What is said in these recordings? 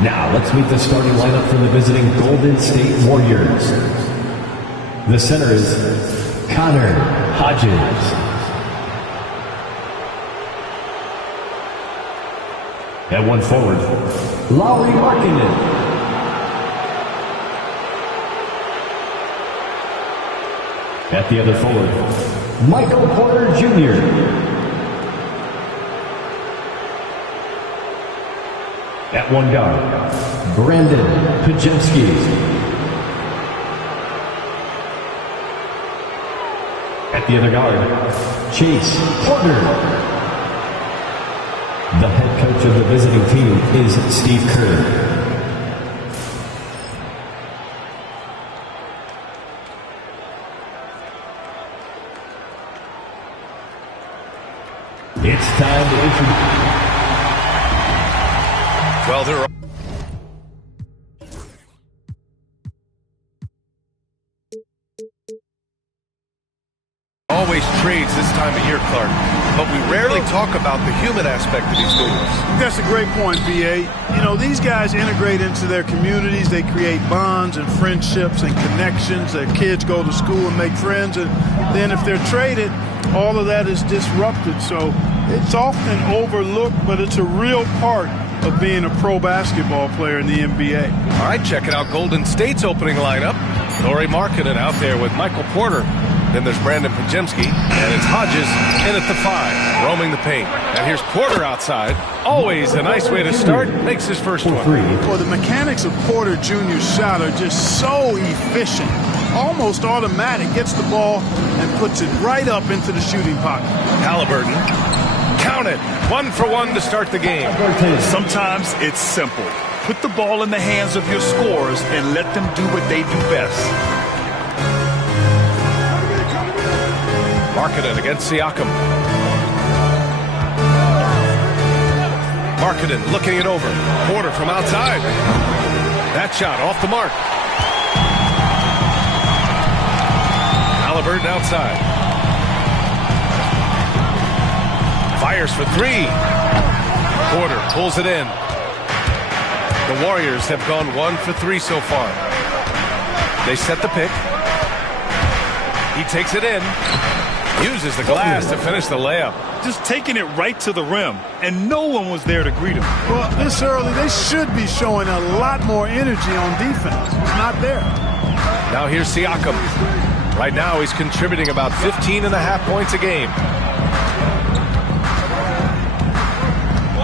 Now, let's meet the starting lineup for the visiting Golden State Warriors. The center is Connor Hodges. At one forward, Lauri Markkanen. At the other forward, Michael Porter Jr. At one guard, Brandon Podziemski. At the other guard, Chase Porter. The head coach of the visiting team is Steve Kerr. It's time to introduce. Well, there are always trades this time of year, Clark, but we rarely talk about the human aspect of these duels. That's a great point, B.A. You know, these guys integrate into their communities. They create bonds and friendships and connections. Their kids go to school and make friends, and then if they're traded, all of that is disrupted. So it's often overlooked, but it's a real part of being a pro basketball player in the NBA. All right, check it out. Golden State's opening lineup. Lauri Markkanen out there with Michael Porter. Then there's Brandon Podziemski, and it's Hodges in at the 5, roaming the paint. And here's Porter outside. Always a nice way to start. Makes his first one. Well, the mechanics of Porter Jr.'s shot are just so efficient. Almost automatic. Gets the ball and puts it right up into the shooting pocket. Halliburton. Count it. 1 for 1 to start the game. Sometimes it's simple. Put the ball in the hands of your scorers and let them do what they do best. Markkanen against Siakam. Markkanen looking it over. Porter from outside. That shot off the mark. Halliburton outside. Fires for 3. Porter pulls it in. The Warriors have gone 1 for 3 so far. They set the pick. He takes it in. Uses the glass to finish the layup. Just taking it right to the rim, and no one was there to greet him. Well, this early, they should be showing a lot more energy on defense. It's not there. Now here's Siakam. Right now he's contributing about 15.5 points a game.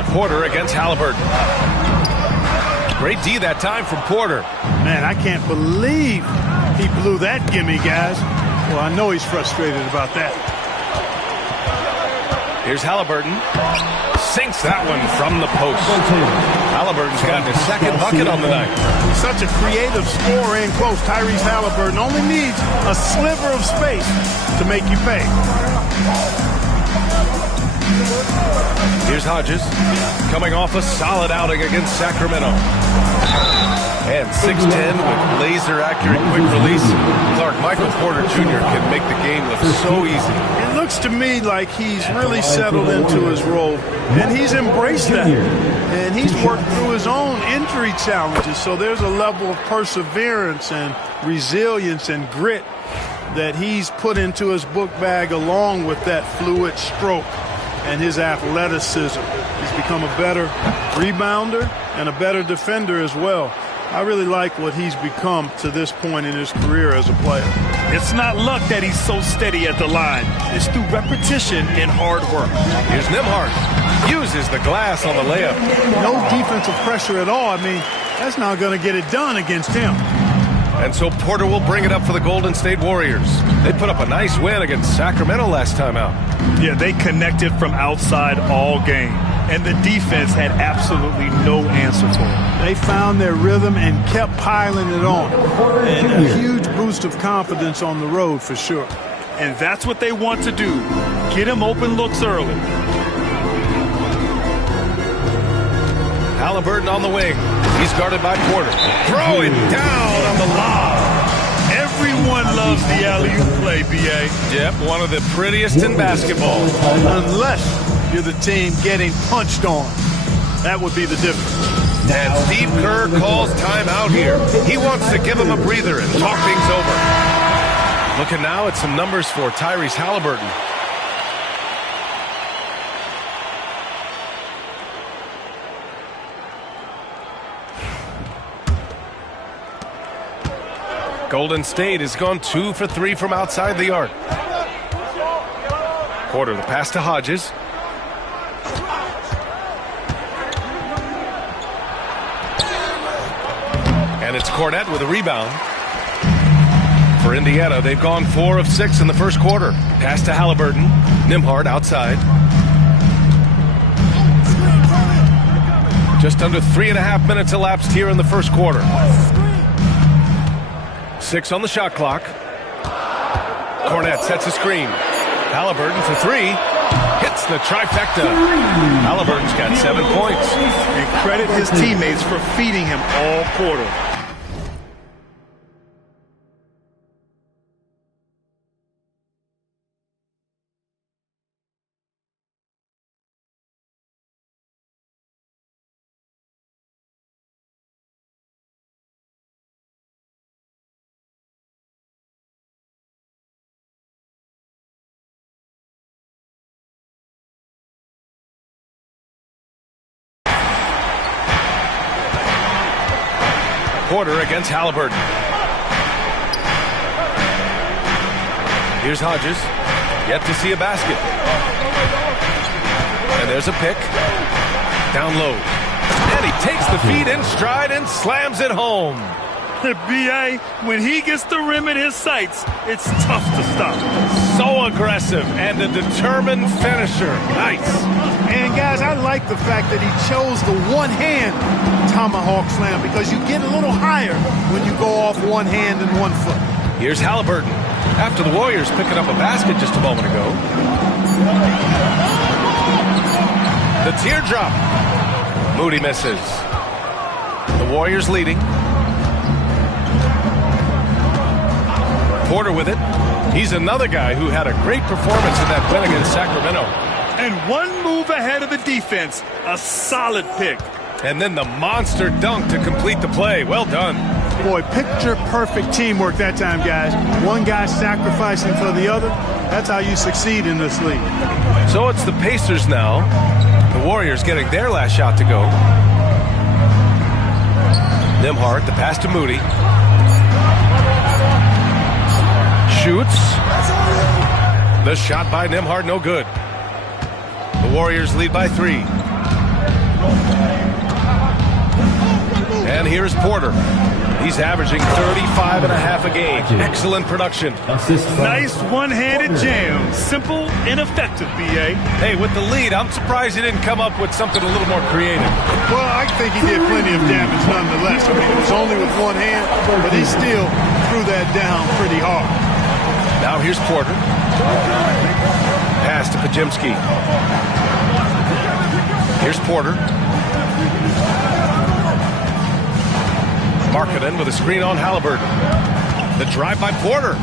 Porter against Halliburton. Great D that time from Porter. Man, I can't believe he blew that gimme, guys. Well, I know he's frustrated about that. Here's Halliburton. Sinks that one from the post. Halliburton's gotten his second bucket on the night. He's such a creative scorer in close. Tyrese Halliburton only needs a sliver of space to make you pay. Here's Hodges, coming off a solid outing against Sacramento. And 6'10 with laser-accurate quick release. Clark, Michael Porter Jr. can make the game look so easy. It looks to me like he's really settled into his role, and he's embraced that. And he's worked through his own injury challenges, so there's a level of perseverance and resilience and grit that he's put into his book bag along with that fluid stroke and his athleticism. He's become a better rebounder and a better defender as well. I really like what he's become to this point in his career as a player. It's not luck that he's so steady at the line. It's through repetition and hard work. Here's Nembhard. Uses the glass on the layup. No defensive pressure at all. I mean, that's not going to get it done against him. And so Porter will bring it up for the Golden State Warriors. They put up a nice win against Sacramento last time out. Yeah, they connected from outside all game, and the defense had absolutely no answer for it. They found their rhythm and kept piling it on. And a huge boost of confidence on the road for sure. And that's what they want to do. Get him open looks early. Halliburton on the wing. He's guarded by Porter. Throwing down on the lob. Everyone loves the alley-oop play, B.A. Yep, one of the prettiest in basketball. Unless you're the team getting punched on. That would be the difference. And Steve Kerr calls timeout here. He wants to give him a breather and talk things over. Looking now at some numbers for Tyrese Halliburton. Golden State has gone 2 for 3 from outside the arc. Porter, the pass to Hodges. And it's Cornette with a rebound. For Indiana, they've gone 4 of 6 in the first quarter. Pass to Halliburton. Nembhard outside. Just under 3.5 minutes elapsed here in the first quarter. 6 on the shot clock. Cornette sets a screen. Halliburton for 3. Hits the trifecta. Halliburton's got 7 points. And credit his teammates for feeding him all quarter. Porter against Halliburton. Here's Hodges. Yet to see a basket. And there's a pick. Down low. And he takes the feed in stride and slams it home. B.A., when he gets the rim in his sights, it's tough to stop. So aggressive and a determined finisher. Nice. And guys, I like the fact that he chose the one-hand tomahawk slam because you get a little higher when you go off one hand and 1 foot. Here's Halliburton. After the Warriors picking up a basket just a moment ago. The teardrop. Moody misses. The Warriors leading. Porter with it. He's another guy who had a great performance in that win against Sacramento. And 1 move ahead of the defense. A solid pick. And then the monster dunk to complete the play. Well done. Boy, picture-perfect teamwork that time, guys. One guy sacrificing for the other. That's how you succeed in this league. So it's the Pacers now. The Warriors getting their last shot to go. Nembhard, the pass to Moody. Shoots. The shot by Nembhard, no good. The Warriors lead by 3. And here's Porter. He's averaging 35.5 a game. Excellent production. Nice one-handed jam. Simple and effective, B.A. Hey, with the lead, I'm surprised he didn't come up with something a little more creative. Well, I think he did plenty of damage nonetheless. I mean, it was only with one hand, but he still threw that down pretty hard. Now here's Porter. Pass to Podziemski. Here's Porter. Markkanen with a screen on Halliburton. The drive by Porter.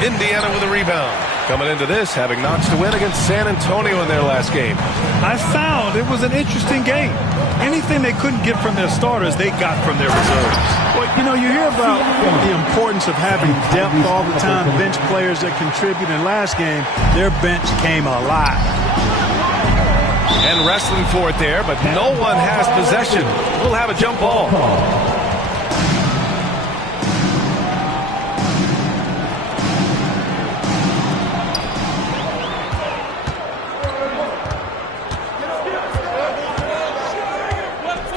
Indiana with a rebound. Coming into this, having notched a win against San Antonio in their last game. I found it was an interesting game. Anything they couldn't get from their starters, they got from their reserves. Well, you know, you hear about the importance of having depth all the time, bench players that contribute. In last game, their bench came alive. And wrestling for it there, but no one has possession. We'll have a jump ball.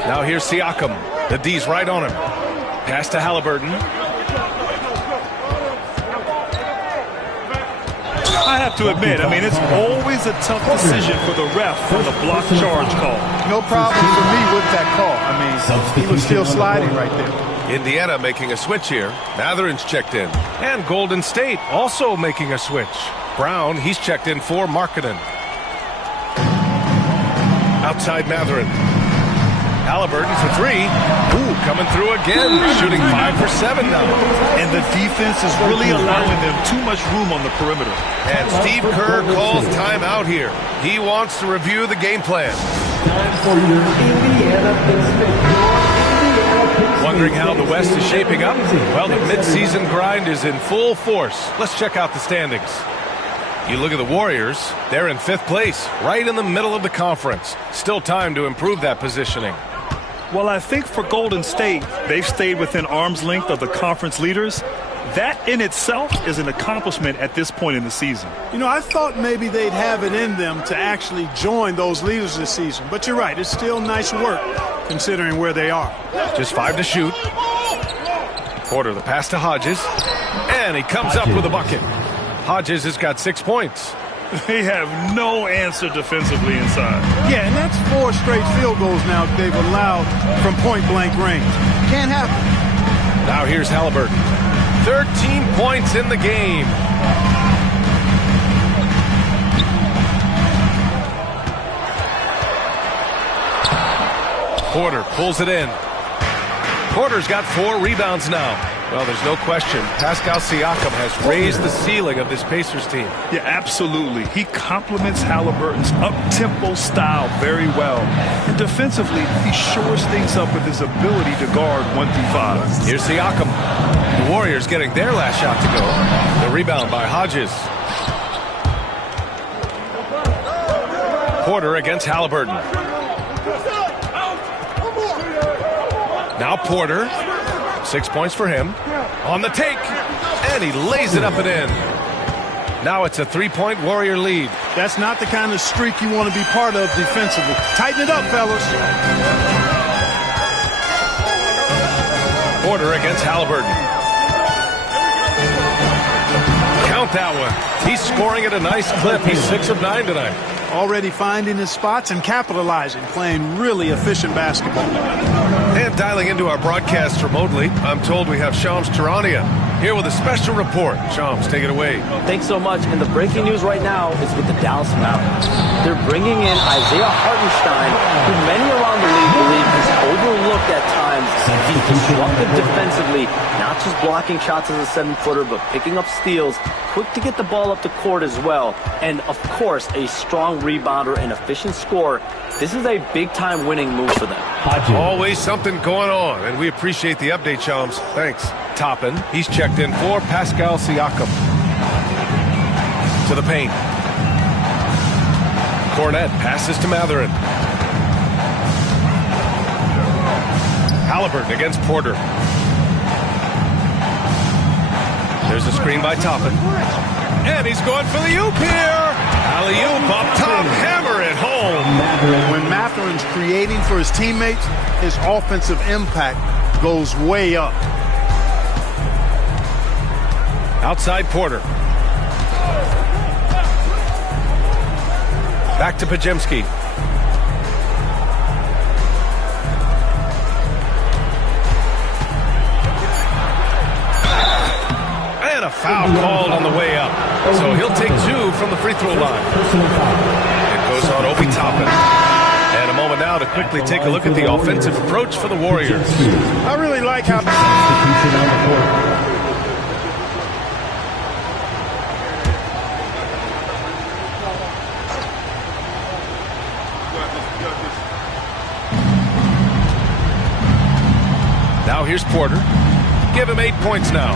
Now here's Siakam. The D's right on him. Pass to Halliburton. I have to admit, I mean, it's always a tough decision for the ref on the block charge call. No problem for me with that call. I mean, he was still sliding right there. Indiana making a switch here. Matherin's checked in. And Golden State also making a switch. Brown, he's checked in for Markkanen. Outside Mathurin. Halliburton for 3. Ooh, coming through again. Shooting 5 for 7 now. And the defense is really allowing them too much room on the perimeter. And Steve Kerr calls timeout here. He wants to review the game plan. time for your Indiana Pistons. Wondering how the West is shaping up? Well, the midseason grind is in full force. Let's check out the standings. You look at the Warriors, they're in 5th place, right in the middle of the conference. Still time to improve that positioning. Well, I think for Golden State, they've stayed within arm's length of the conference leaders. That in itself is an accomplishment at this point in the season. You know, I thought maybe they'd have it in them to actually join those leaders this season. But you're right, it's still nice work considering where they are. Just 5 to shoot. Porter, the pass to Hodges. And he comes up with a bucket. Hodges has got 6 points. They have no answer defensively inside. Yeah, and that's 4 straight field goals now they've allowed from point-blank range. Can't happen. Now here's Halliburton. 13 points in the game. Porter pulls it in. Porter's got 4 rebounds now. Well, there's no question. Pascal Siakam has raised the ceiling of this Pacers team. Yeah, absolutely. He complements Halliburton's up-tempo style very well. And defensively, he shores things up with his ability to guard 1 through 5. Here's Siakam. The Warriors getting their last shot to go. The rebound by Hodges. Porter against Halliburton. Now Porter. 6 points for him. On the take. And he lays it up and in. Now it's a 3-point Warrior lead. That's not the kind of streak you want to be part of defensively. Tighten it up, fellas. Porter against Halliburton. Count that one. He's scoring at a nice clip. He's 6 of 9 tonight. Already finding his spots and capitalizing, playing really efficient basketball. And dialing into our broadcast remotely, I'm told we have Shams Charania here with a special report. Shams, take it away. Thanks so much. And the breaking news right now is with the Dallas Mavericks. They're bringing in Isaiah Hartenstein, who many around the league believe is overlooked at times. He's disruptive defensively, not just blocking shots as a 7-footer, but picking up steals, quick to get the ball up the court as well. And, of course, a strong rebounder and efficient scorer. This is a big-time winning move for them. Always something going on, and we appreciate the update, Shams. Thanks. Toppin, he's checked in for Pascal Siakam. To the paint. Cornet passes to Mathurin. Halliburton against Porter. There's a screen by Toppin. And he's going for the oop here. Alley-oop up top, hammer it home. When Mathurin's creating for his teammates, his offensive impact goes way up. Outside Porter. Back to Podziemski. And a foul called on the way up. So he'll take 2 from the free throw line. It goes on Obi Toppin. And a moment now to quickly take a look at the offensive approach for the Warriors. I really like how... Now here's Porter. Give him 8 points now.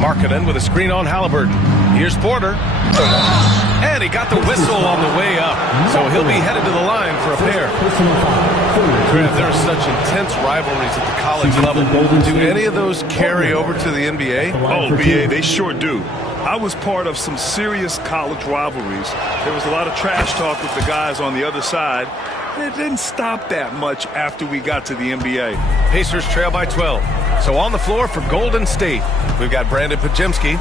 Markkanen with a screen on Halliburton. Here's Porter. And he got the whistle on the way up. So he'll be headed to the line for a pair. Grant, there are such intense rivalries at the college level. Do any of those carry over to the NBA? Oh, BA, they sure do. I was part of some serious college rivalries. There was a lot of trash talk with the guys on the other side. It didn't stop that much after we got to the NBA. Pacers trail by 12. So on the floor for Golden State, we've got Brandon Podziemski,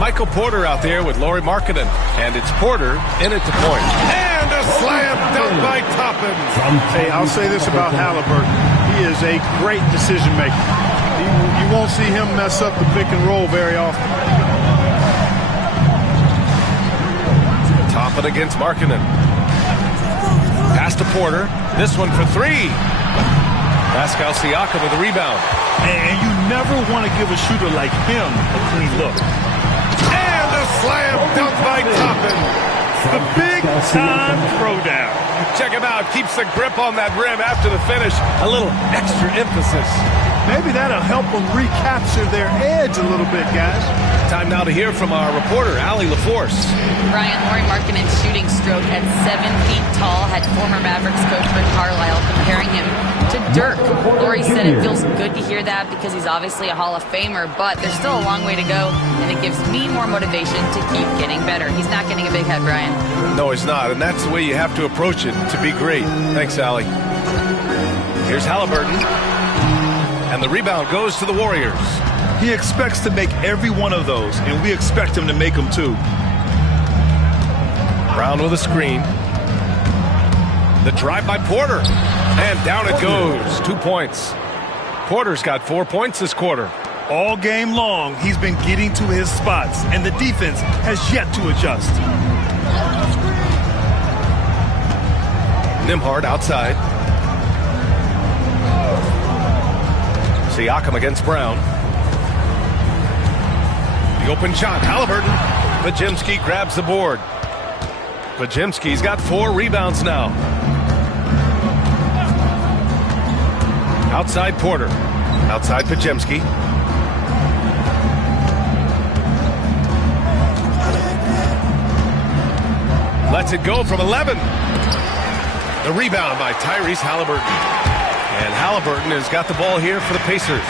Michael Porter out there with Lauri Markkanen. And it's Porter in at the point. And a slam dunk by Toppin. Hey, I'll say this about Halliburton. He is a great decision maker. You won't see him mess up the pick and roll very often. Toppin against Markkanen. Pass to Porter. This one for 3. Pascal Siakam with a rebound. And you never want to give a shooter like him a clean look. And a slam dunk by Toppin. The big-time throwdown. Check him out. Keeps the grip on that rim after the finish. A little extra emphasis. Maybe that'll help them recapture their edge a little bit, guys. Time now to hear from our reporter, Allie LaForce. Brian, Lauri Markkanen's shooting stroke at 7 feet tall had former Mavericks coach Rick Carlisle comparing him to Dirk. Lauri said it feels good to hear that because he's obviously a Hall of Famer, but there's still a long way to go, and it gives me more motivation to keep getting better. He's not getting a big head, Brian. No, he's not, and that's the way you have to approach it to be great. Thanks, Allie. Here's Halliburton. And the rebound goes to the Warriors. He expects to make every one of those, and we expect him to make them too. Brown with a screen. The drive by Porter. And down it goes. 2 points. Porter's got 4 points this quarter. All game long, he's been getting to his spots, and the defense has yet to adjust. Nembhard outside. Siakam against Brown. The open shot, Halliburton. Podziemski grabs the board. Podziemski's got 4 rebounds now. Outside Porter. Outside Podziemski. Lets it go from 11. The rebound by Tyrese Halliburton. And Halliburton has got the ball here for the Pacers.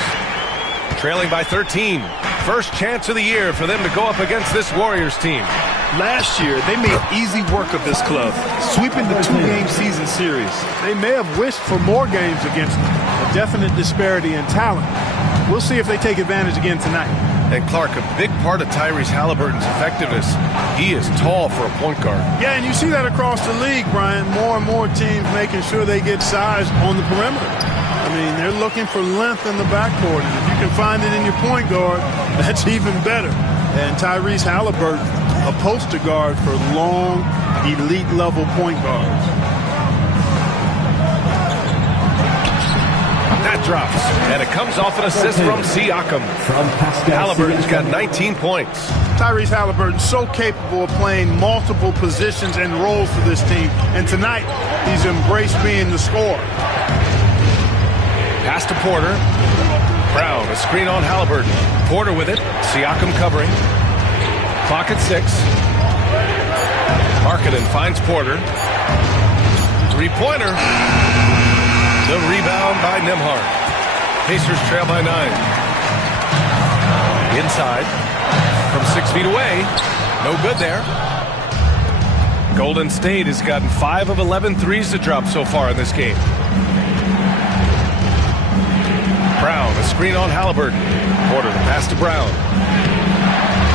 Trailing by 13. First chance of the year for them to go up against this Warriors team. Last year, they made easy work of this club, sweeping the 2-game season series. They may have wished for more games against them. A definite disparity in talent. We'll see if they take advantage again tonight. And Clark, a big part of Tyrese Halliburton's effectiveness, he is tall for a point guard. Yeah, and you see that across the league, Brian. More and more teams making sure they get size on the perimeter. I mean, they're looking for length in the backcourt, and if you can find it in your point guard, that's even better. And Tyrese Halliburton, a poster guard for long, elite-level point guards. That drops, and it comes off an assist from Siakam. Halliburton's got 19 points. Tyrese Halliburton so capable of playing multiple positions and roles for this team, and tonight he's embraced being the scorer. Pass to Porter. Brown, a screen on Halliburton. Porter with it. Siakam covering. Clock at 6. Markkanen finds Porter. 3-pointer. The rebound by Nembhard. Pacers trail by 9. Inside. From 6 feet away. No good there. Golden State has gotten 5 of 11 threes to drop so far in this game. Brown, a screen on Halliburton. Porter, the pass to Brown.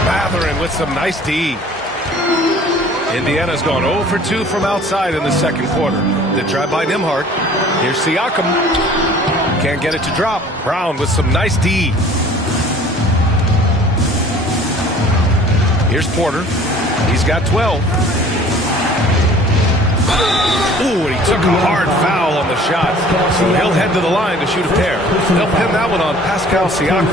Mathurin with some nice D. Indiana's gone 0 for 2 from outside in the second quarter. The drive by Nembhard. Here's Siakam. Can't get it to drop. Brown with some nice D. Here's Porter. He's got 12. Ooh, and he took a hard foul on the shot. So he'll head to the line to shoot a pair. They'll pin that one on Pascal Siakam.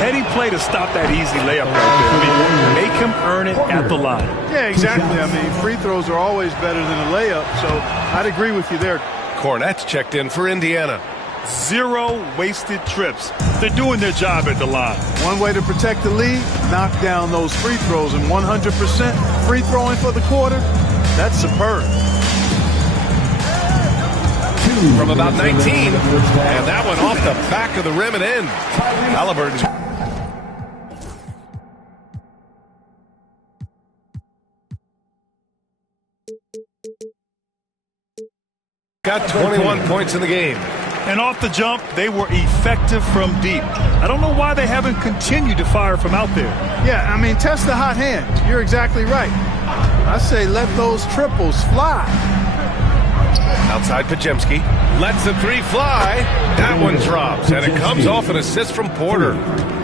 Heady play to stop that easy layup right there. I mean, make him earn it at the line. Yeah, exactly. I mean, free throws are always better than a layup, so I'd agree with you there. Cornette's checked in for Indiana. 0 wasted trips. They're doing their job at the line. One way to protect the lead, knock down those free throws, and 100% free throwing for the quarter, that's superb. From about 19, and that one off the back of the rim and in. Halliburton's got 21 points in the game. And off the jump, they were effective from deep. I don't know why they haven't continued to fire from out there. Yeah, I mean, test the hot hand. You're exactly right. I say let those triples fly. Outside Podziemski. Lets the 3 fly. That one drops, and it comes off an assist from Porter.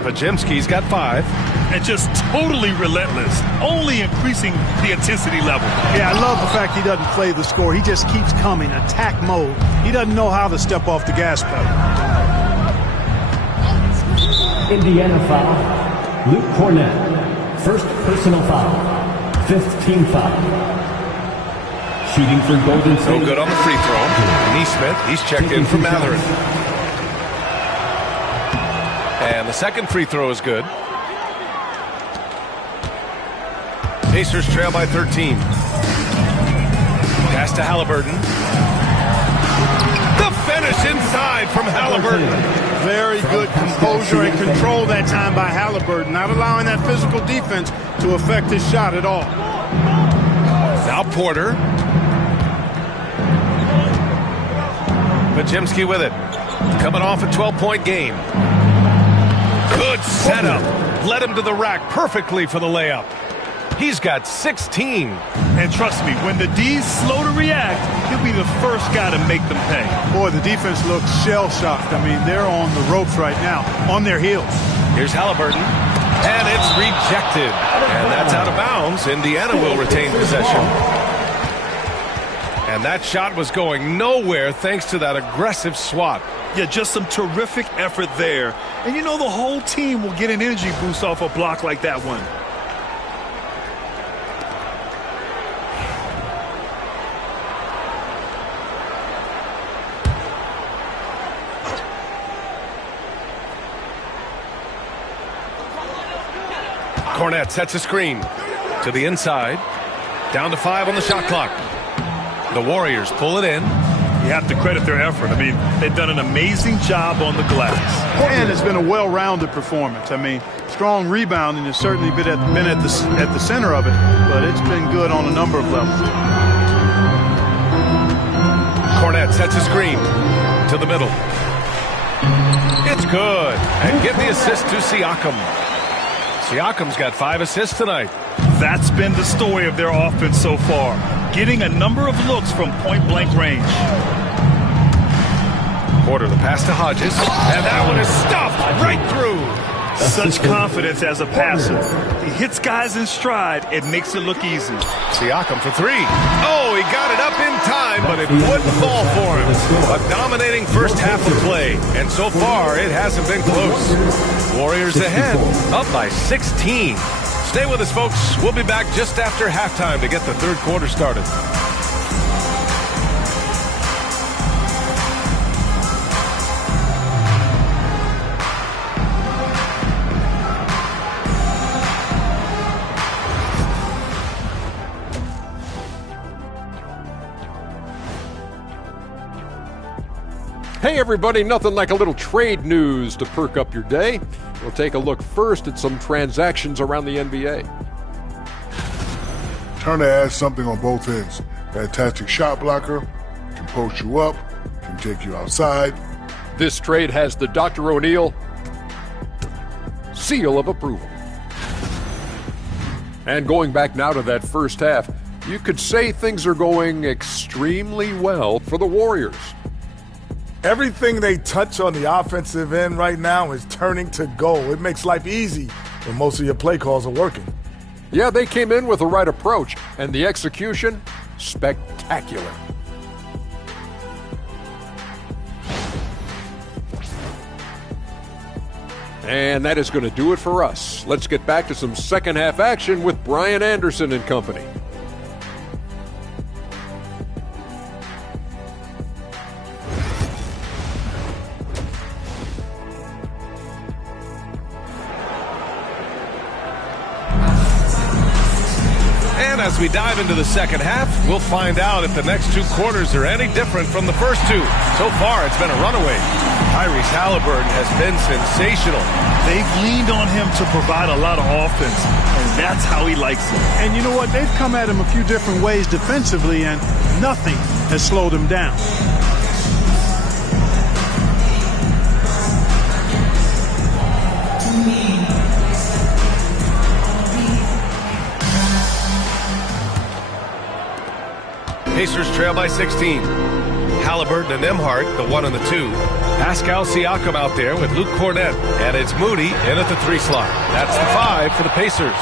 Podziemski's got 5. And just totally relentless, only increasing the intensity level. Yeah, I love the fact he doesn't play the score. He just keeps coming, attack mode. He doesn't know how to step off the gas pedal. Indiana foul. Luke Cornett. First personal foul. Fifth team foul. Shooting for Golden State. No good on the free throw. Neesmith, he's checked in for Mathurin. And the second free throw is good. Pacers trail by 13. Pass to Halliburton. The finish inside from Halliburton. Very good composure and control that time by Halliburton, not allowing that physical defense to affect his shot at all. Now Porter. Podziemski with it. Coming off a 12-point game. Good setup. Led him to the rack perfectly for the layup. He's got 16. And trust me, when the D's slow to react, he'll be the first guy to make them pay. Boy, the defense looks shell-shocked. I mean, they're on the ropes right now, on their heels. Here's Halliburton. And it's rejected. And that's out of bounds. Indiana will retain possession. And that shot was going nowhere thanks to that aggressive swat. Yeah, just some terrific effort there. And you know the whole team will get an energy boost off a block like that one. Cornette sets a screen to the inside. Down to 5 on the shot clock. The Warriors pull it in. You have to credit their effort. I mean, they've done an amazing job on the glass. And it's been a well-rounded performance. I mean, strong rebounding has certainly been at the center of it, but it's been good on a number of levels. Cornette sets a screen to the middle. It's good. And give the assist to Siakam. Siakam's got 5 assists tonight. That's been the story of their offense so far. Getting a number of looks from point-blank range. Porter, the pass to Hodges. And that one is stuffed right through. Such confidence as a passer. He hits guys in stride. It makes it look easy. Siakam for 3. Oh, he got it up in time, but it wouldn't fall for him. A dominating first half of play. And so far, it hasn't been close. Warriors ahead, up by 16. Stay with us, folks. We'll be back just after halftime to get the third quarter started. Hey everybody, nothing like a little trade news to perk up your day. We'll take a look first at some transactions around the NBA. Turner adds something on both ends. Fantastic shot blocker, can post you up, can take you outside. This trade has the Dr. O'Neill seal of approval. And going back now to that first half, you could say things are going extremely well for the Warriors. Everything they touch on the offensive end right now is turning to goal. It makes life easy when most of your play calls are working. Yeah, they came in with the right approach, and the execution, spectacular. And that is going to do it for us. Let's get back to some second half action with Brian Anderson and company. And as we dive into the second half, we'll find out if the next 2 quarters are any different from the first 2. So far, it's been a runaway. Tyrese Halliburton has been sensational. They've leaned on him to provide a lot of offense, and that's how he likes it. And you know what? They've come at him a few different ways defensively, and nothing has slowed him down. Pacers trail by 16. Halliburton and Nembhard, the 1 and the 2. Pascal Siakam out there with Luke Cornette. And it's Moody in at the 3 slot. That's the 5 for the Pacers.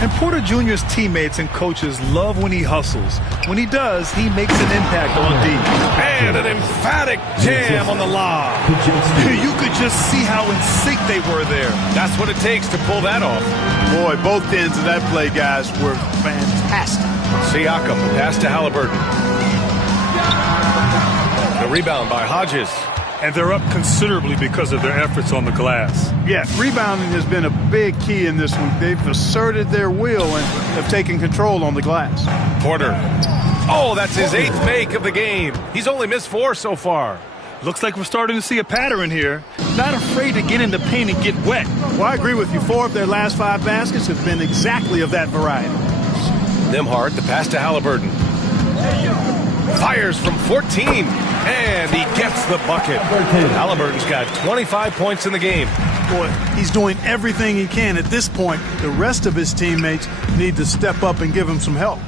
And Porter Jr.'s teammates and coaches love when he hustles. When he does, he makes an impact on D. And an emphatic jam on the lob. You could just see how in sync they were there. That's what it takes to pull that off. Boy, both ends of that play, guys, were fantastic. Siakam, pass to Halliburton. The rebound by Hodges. And they're up considerably because of their efforts on the glass. Yeah, rebounding has been a big key in this one. They've asserted their will and have taken control on the glass. Porter. Oh, that's his 8th make of the game. He's only missed 4 so far. Looks like we're starting to see a pattern here. Not afraid to get in the paint and get wet. Well, I agree with you. 4 of their last 5 baskets have been exactly of that variety. Nembhard, the pass to Halliburton. Fires from 14, and he gets the bucket. Halliburton's got 25 points in the game. Boy, he's doing everything he can at this point. The rest of his teammates need to step up and give him some help.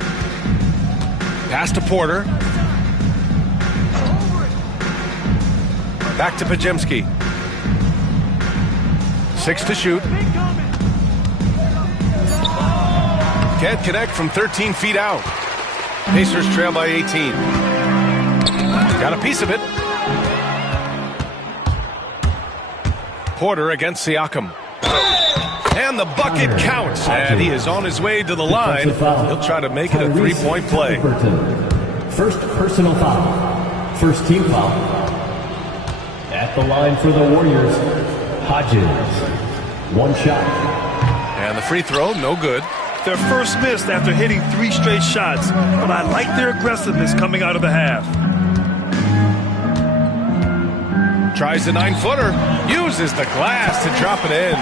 Pass to Porter. Back to Podziemski. 6 to shoot. Can't connect from 13 feet out. Pacers trail by 18. Got a piece of it. Porter against Siakam. And the bucket counts. And he is on his way to the line. He'll try to make it a 3-point play. First personal foul. First team foul. At the line for the Warriors, Hodges. 1 shot. And the free throw, no good. Their first miss after hitting 3 straight shots, but I like their aggressiveness coming out of the half. Tries the 9-footer, uses the glass to drop it in.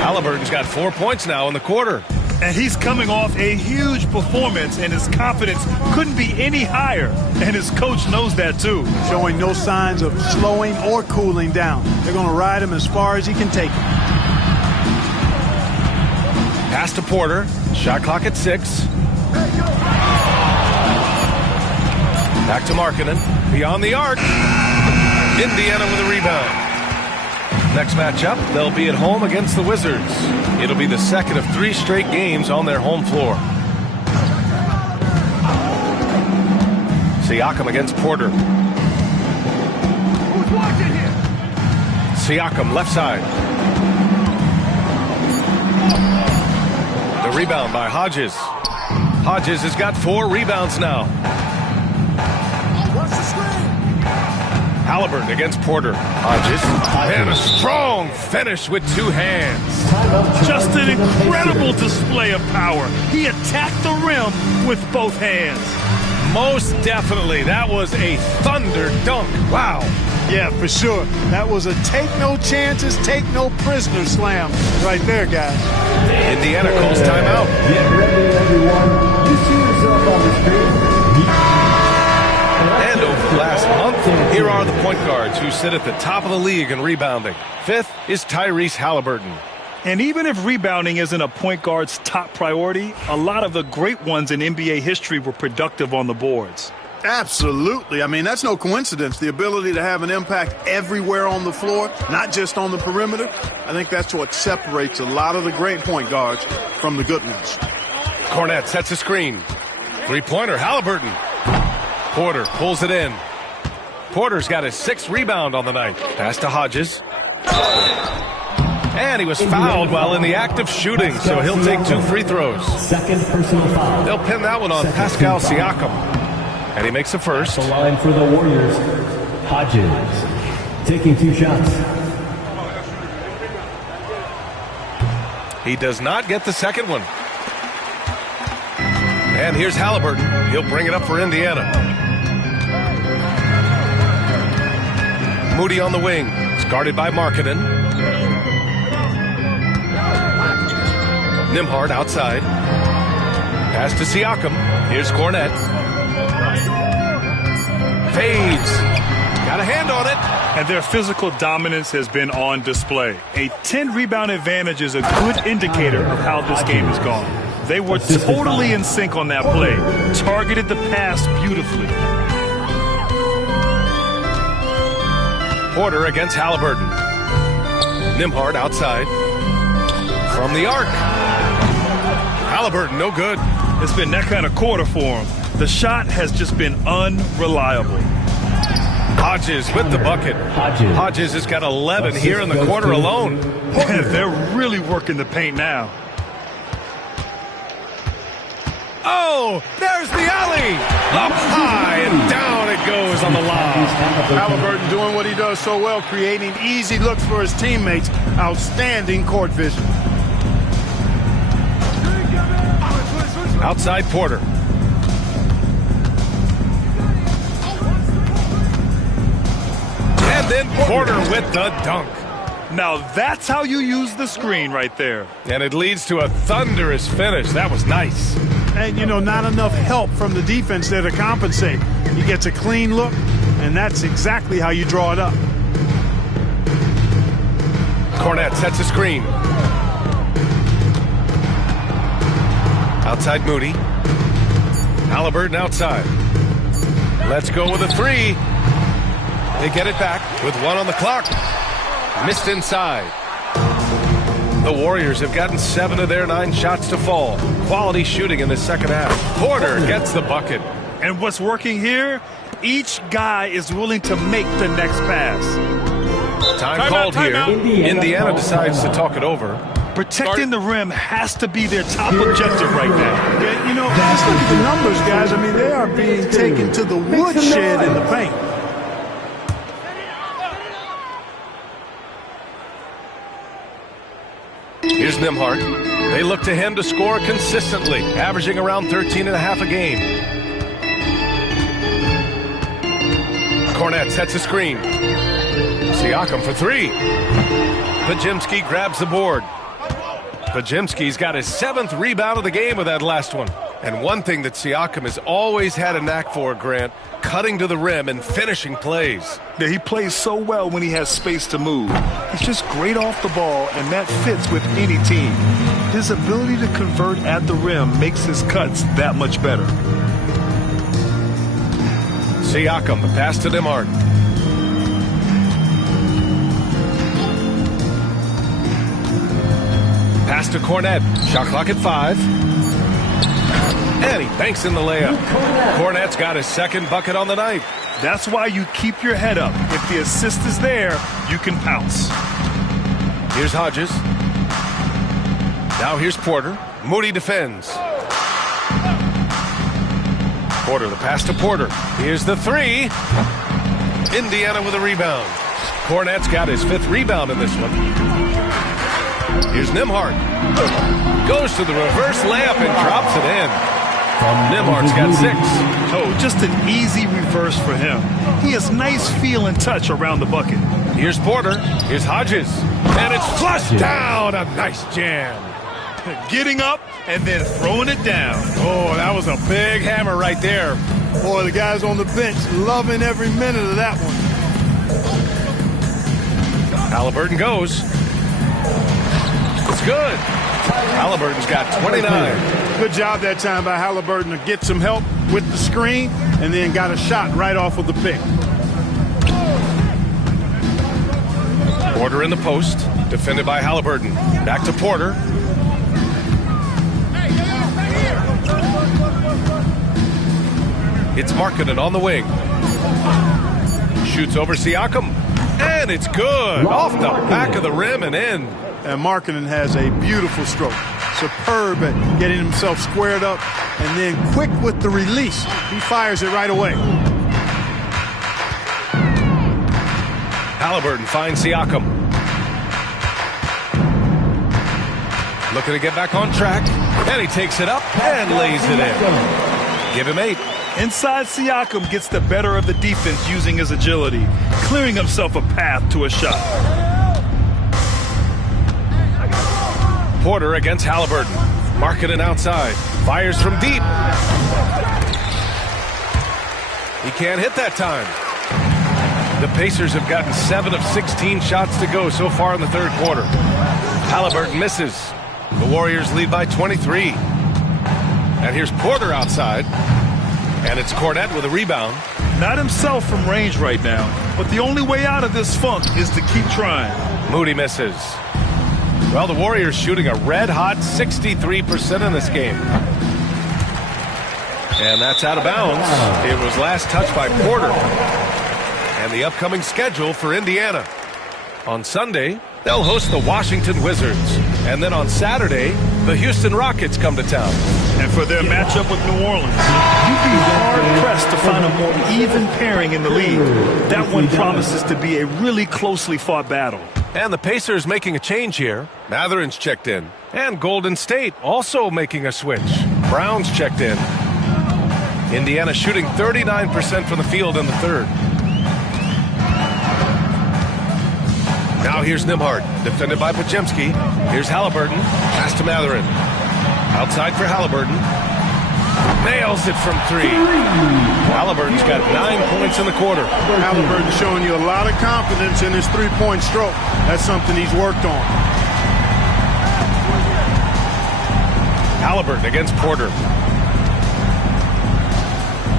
Halliburton's got 4 points now in the quarter. And he's coming off a huge performance, and his confidence couldn't be any higher. And his coach knows that too. Showing no signs of slowing or cooling down. They're going to ride him as far as he can take him. Pass to Porter. Shot clock at 6. Back to Markkanen. Beyond the arc. Indiana with a rebound. Next matchup, they'll be at home against the Wizards. It'll be the second of 3 straight games on their home floor. Siakam against Porter. Who's watching here? Siakam left side. The rebound by Hodges. Hodges has got 4 rebounds now. Halliburton against Porter. Hodges. And a strong finish with 2 hands. Just an incredible display of power. He attacked the rim with both hands. Most definitely. That was a thunder dunk. Wow. Yeah, for sure. That was a take no chances, take no prisoners slam right there, guys. Indiana calls timeout. Get ready, everyone. You see yourself on the screen. And over the last month, here are the point guards who sit at the top of the league in rebounding. 5th is Tyrese Halliburton. And even if rebounding isn't a point guard's top priority, a lot of the great ones in NBA history were productive on the boards. Absolutely. I mean, that's no coincidence. The ability to have an impact everywhere on the floor, not just on the perimeter. I think that's what separates a lot of the great point guards from the good ones. Kornet sets a screen. 3-pointer, Halliburton. Porter pulls it in. Porter's got his 6th rebound on the night. Pass to Hodges. And he was fouled while in the act of shooting, so he'll take 2 free throws. Second personal foul. They'll pin that one on Pascal Siakam. And he makes the first. The line for the Warriors, Hodges. Taking 2 shots. He does not get the second one. And here's Halliburton. He'll bring it up for Indiana. Moody on the wing. It's guarded by Markkanen. Nembhard outside. Pass to Siakam. Here's Kornet. Fades. Got a hand on it. And their physical dominance has been on display. A 10-rebound advantage is a good indicator of how this game has gone. They were totally in sync on that play. Targeted the pass beautifully. Porter against Halliburton. Nembhard outside. From the arc. Halliburton, no good. It's been that kind of quarter for him. The shot has just been unreliable. Hodges with the bucket. Hodges has got 11 here in the quarter alone. They're really working the paint now. Oh, there's the alley. Up high and down it goes on the lob. Halliburton doing what he does so well, creating easy looks for his teammates. Outstanding court vision. Outside Porter. And then Porter with the dunk. Now that's how you use the screen right there. And it leads to a thunderous finish. That was nice. And, you know, not enough help from the defense there to compensate. He gets a clean look, and that's exactly how you draw it up. Kornet sets a screen. Outside Moody. Halliburton outside. Let's go with a three. They get it back with 1 on the clock. Missed inside. The Warriors have gotten 7 of their 9 shots to fall. Quality shooting in the second half. Porter gets the bucket. And what's working here? Each guy is willing to make the next pass. Time called here. Indiana decides to talk it over. Protecting the rim has to be their top objective right now. Yeah, you know, just look at the numbers, guys. I mean, they are being taken to the woodshed in the paint. Here's Nembhard. They look to him to score consistently, averaging around 13.5 a game. Kornet sets a screen. Siakam for 3. Podziemski grabs the board. Podziemski's got his 7th rebound of the game with that last one. And one thing that Siakam has always had a knack for, Grant, cutting to the rim and finishing plays. Yeah, he plays so well when he has space to move. He's just great off the ball, and that fits with any team. His ability to convert at the rim makes his cuts that much better. Siakam, the pass to Nembhard. Pass to Kornet. Shot clock at 5. And he banks in the layup. Kornet's got his 2nd bucket on the night. That's why you keep your head up. If the assist is there, you can pounce. Here's Hodges. Now here's Porter. Moody defends. Porter, the pass to Porter. Here's the 3. Indiana with a rebound. Kornet's got his 5th rebound in this one. Here's Nembhard. Goes to the reverse layup and drops it in. Nembhard's got 6. Oh, just an easy reverse for him. He has nice feel and touch around the bucket. Here's Porter. Here's Hodges. And it's flushed down. A nice jam. Getting up and then throwing it down. Oh, that was a big hammer right there. Boy, the guys on the bench loving every minute of that one. Halliburton goes. It's good. Halliburton's got 29. Good job that time by Halliburton to get some help with the screen and then got a shot right off of the pick. Porter in the post, defended by Halliburton. Back to Porter. It's Markkanen on the wing. Shoots over Siakam. And it's good. Off the back of the rim and in. And Markkanen has a beautiful stroke. Superb at getting himself squared up and then quick with the release. He fires it right away. Halliburton finds Siakam. Looking to get back on track. And he takes it up and lays it in. Give him 8. Inside, Siakam gets the better of the defense using his agility, clearing himself a path to a shot. Porter against Halliburton. Markkanen outside. Fires from deep. He can't hit that time. The Pacers have gotten 7 of 16 shots to go so far in the third quarter. Halliburton misses. The Warriors lead by 23. And here's Porter outside. And it's Kornet with a rebound. Not himself from range right now, but the only way out of this funk is to keep trying. Moody misses. Well, the Warriors shooting a red-hot 63% in this game. And that's out of bounds. It was last touched by Porter. And the upcoming schedule for Indiana. On Sunday, they'll host the Washington Wizards. And then on Saturday, the Houston Rockets come to town. And for their matchup with New Orleans, you'd be hard-pressed to find a more even pairing in the league. That one promises to be a really closely fought battle. And the Pacers making a change here. Mathurin's checked in. And Golden State also making a switch. Brown's checked in. Indiana shooting 39% from the field in the third. Now here's Nembhard, defended by Podziemski. Here's Halliburton, pass to Mathurin. Outside for Halliburton. Nails it from three. Halliburton's got 9 points in the quarter. Halliburton showing you a lot of confidence in his three-point stroke. That's something he's worked on. Halliburton against Porter.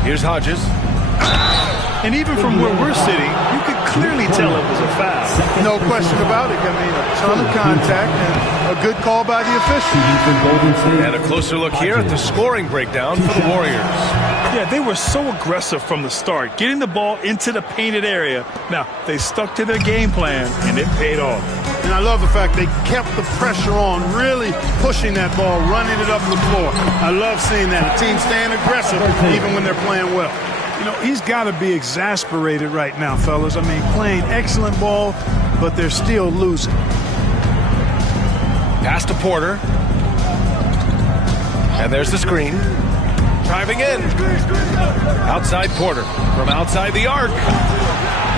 Here's Hodges. And even from where we're sitting, you could clearly tell it was a foul. No question about it. I mean, a ton of contact and a good call by the official. And a closer look here at the scoring breakdown for the Warriors. Yeah, they were so aggressive from the start, getting the ball into the painted area. Now, they stuck to their game plan, and it paid off. And I love the fact they kept the pressure on, really pushing that ball, running it up the floor. I love seeing that. A team staying aggressive even when they're playing well. You know, he's got to be exasperated right now, fellas. I mean, playing excellent ball, but they're still losing. Pass to Porter. And there's the screen. Driving in. Outside Porter. From outside the arc.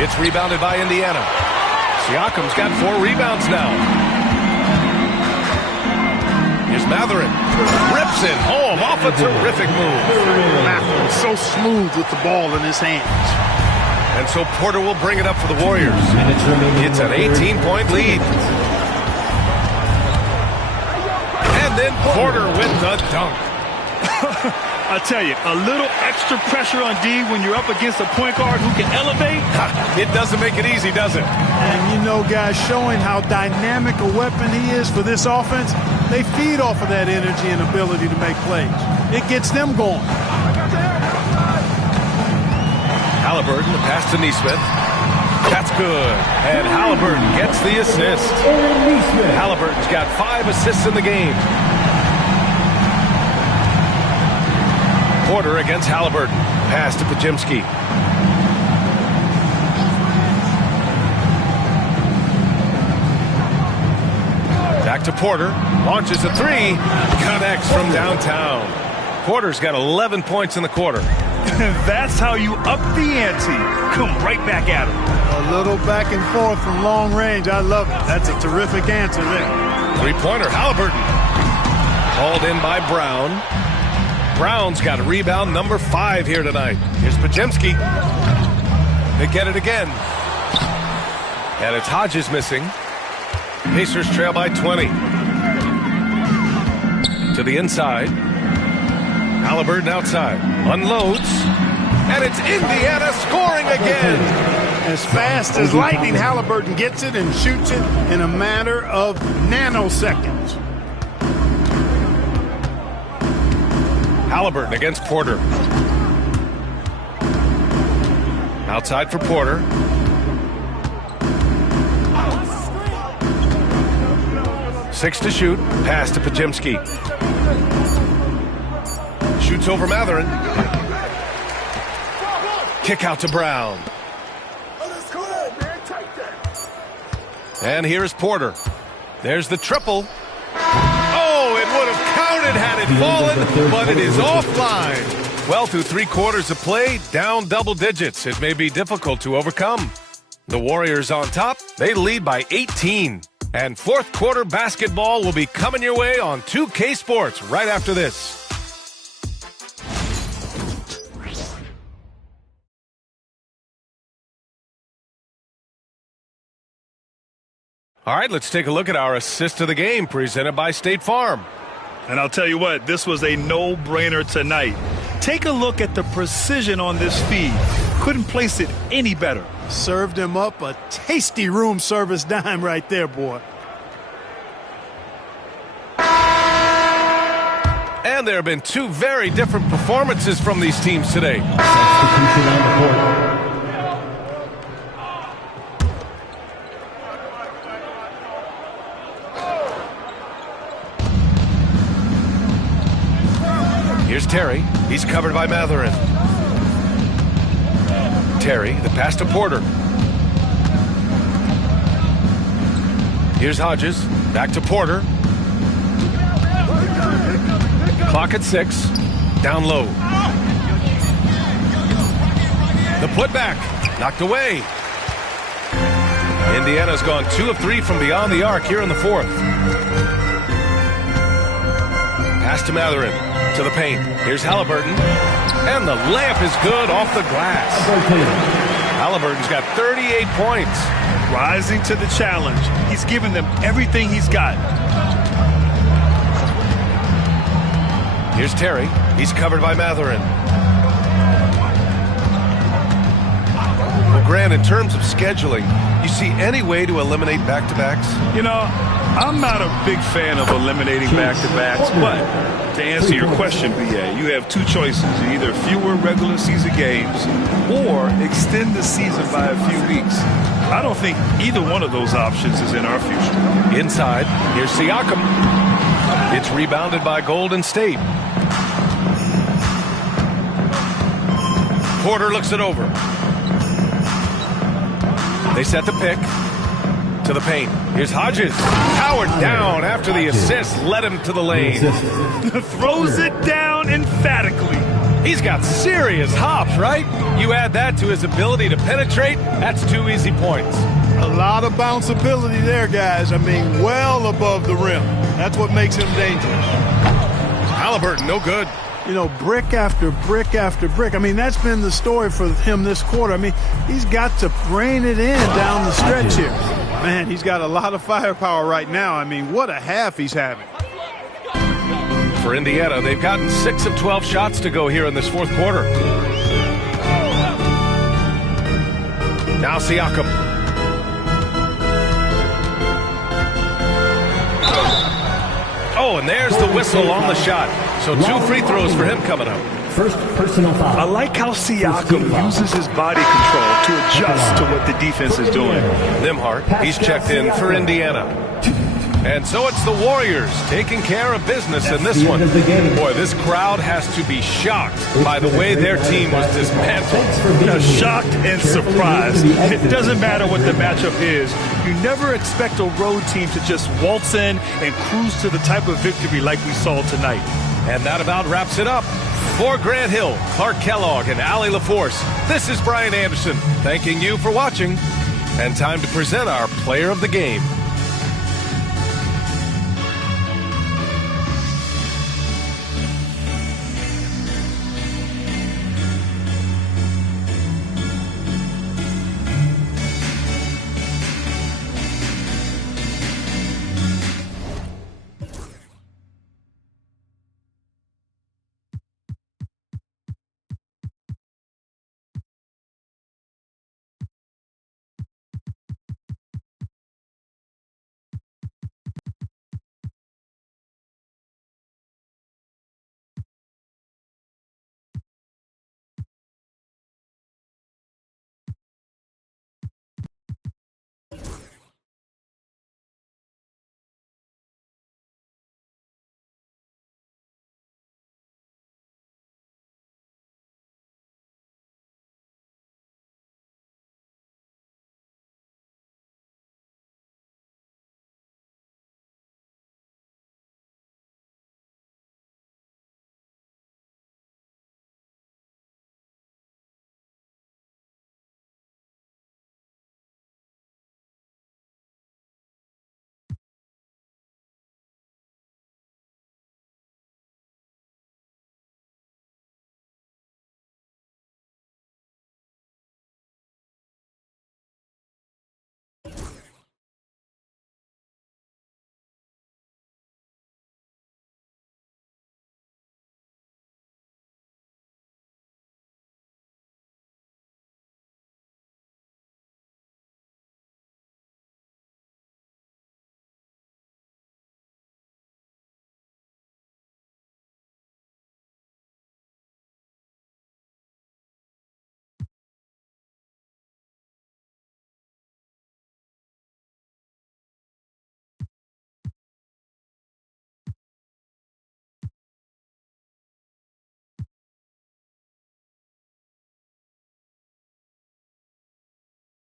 It's rebounded by Indiana. Siakam's got 4 rebounds now. Here's Mathurin. Rips it home off a terrific move. Mathurin so smooth with the ball in his hands. And so Porter will bring it up for the Warriors. It's an 18-point lead. And then Porter with the dunk. I tell you, a little extra pressure on D when you're up against a point guard who can elevate. It doesn't make it easy, does it? And you know, guys, showing how dynamic a weapon he is for this offense, they feed off of that energy and ability to make plays. It gets them going. Halliburton, the pass to Nesmith. That's good. And Halliburton gets the assist. Halliburton's got 5 assists in the game. Porter against Halliburton. Pass to Podziemski. Back to Porter. Launches a 3. Connects from downtown. Porter's got 11 points in the quarter. That's how you up the ante. Come right back at him. A little back and forth from long range. I love it. That's a terrific answer there. 3-pointer, Halliburton. Called in by Brown. Brown's got a rebound number 5 here tonight. Here's Podziemski. They get it again. And it's Hodges missing. Pacers trail by 20. To the inside. Halliburton outside. Unloads. And it's Indiana scoring again. As fast as lightning, Halliburton gets it and shoots it in a matter of nanoseconds. Halliburton against Porter. Outside for Porter. Six to shoot. Pass to Podziemski. Shoots over Mathurin. Kick out to Brown. And here's Porter. There's the triple. Oh, it would have counted had it fallen, but it is offline. Well, through 3 quarters of play, down double digits. It may be difficult to overcome. The Warriors on top. They lead by 18. And 4th quarter basketball will be coming your way on 2K Sports right after this. All right, let's take a look at our assist of the game presented by State Farm. And I'll tell you what, this was a no-brainer tonight. Take a look at the precision on this feed. Couldn't place it any better. Served him up a tasty room service dime right there, boy. And there have been two very different performances from these teams today. Substitution on the court. Here's Terry. He's covered by Mathurin. Terry, the pass to Porter. Here's Hodges. Back to Porter. Clock at 6. Down low. The putback. Knocked away. Indiana's gone 2 of 3 from beyond the arc here in the fourth. Pass to Mathurin. To the paint. Here's Halliburton. And the layup is good off the glass. Halliburton's got 38 points. Rising to the challenge. He's given them everything he's got. Here's Terry. He's covered by Mathurin. Well, Grant, in terms of scheduling, you see any way to eliminate back-to-backs? You know, I'm not a big fan of eliminating back-to-backs, but to answer your question, B.A., you have two choices. Either fewer regular season games or extend the season by a few weeks. I don't think either one of those options is in our future. Inside, here's Siakam. It's rebounded by Golden State. Porter looks it over. They set the pick. To the paint. Here's Hodges. Powered down after the assist led him to the lane. Throws it down emphatically. He's got serious hops, right? You add that to his ability to penetrate, that's 2 easy points. A lot of bounceability there, guys. I mean, well above the rim. That's what makes him dangerous. Halliburton, no good. You know, brick after brick after brick. I mean, that's been the story for him this quarter. I mean, he's got to rein it in down the stretch here. Man, he's got a lot of firepower right now. I mean, what a half he's having. For Indiana, they've gotten 6 of 12 shots to go here in this fourth quarter. Now Siakam. Oh, and there's the whistle on the shot. So 2 free throws for him coming up. First personal foul. I like how Siakam uses his body control to adjust to what the defense is doing. Nembhard, he's checked in for Indiana. And so it's the Warriors taking care of business in this one. Boy, this crowd has to be shocked by the way their team was dismantled. You know, shocked and surprised. It doesn't matter what the matchup is. You never expect a road team to just waltz in and cruise to the type of victory like we saw tonight. And that about wraps it up. For Grant Hill, Clark Kellogg, and Allie LaForce, this is Brian Anderson thanking you for watching. And time to present our player of the game.